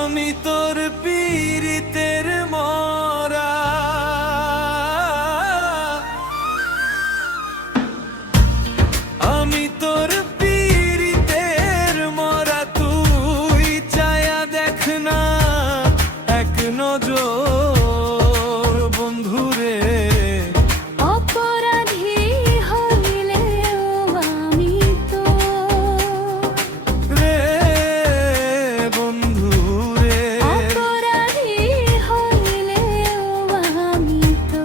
আমি তোর পীড়িতের মরা, আমি তোর পীড়িতের মরা, তুই চায়া দেখ না এক নজর বন্ধুরে। অপরাধী হইলেও আমি তো রে বন্ধু রে, অপরাধী হইলেও আমি তো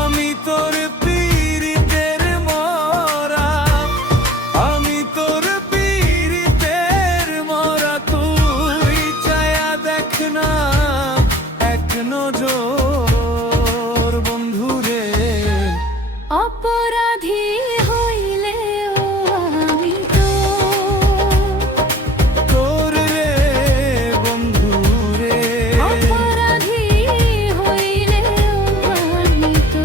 আমি তোর পীড়িতের মরা, আমি তোর পীড়িতের মরা, তুই চায়া দেখ না এক নজর বন্ধুরে। অপরাধী হইলেও আমি তো তোর রে বন্ধু রে, অপরাধী হইলেও আমি তো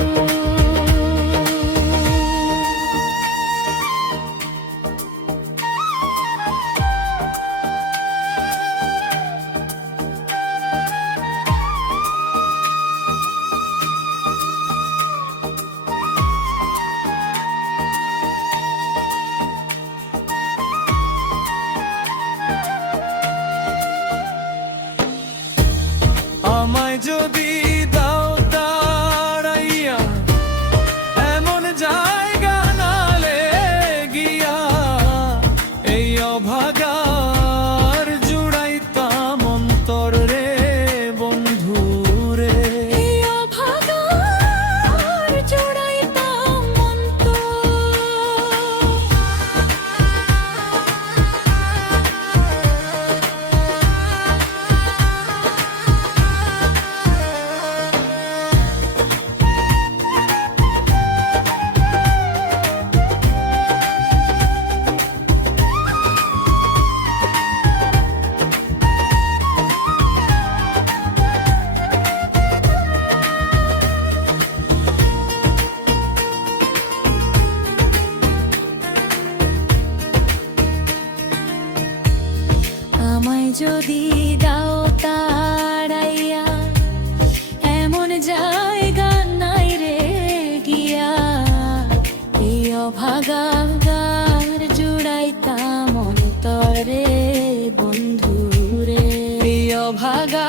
আমায় যদি দাও তাড়াইয়া এমন জায়গা নালে গিয়া, এই অভাগার জুড়াইতাম অন্তর রে বন্ধু রে। এই অভাগার জোড়াইতাম মন তো আমায় যদি দাও তাড়াইয়া এমন জায়গা নাই রে গিয়া, এই অভাগার জুড়াইতাম অন্তরে বন্ধু রে। এই অভাগা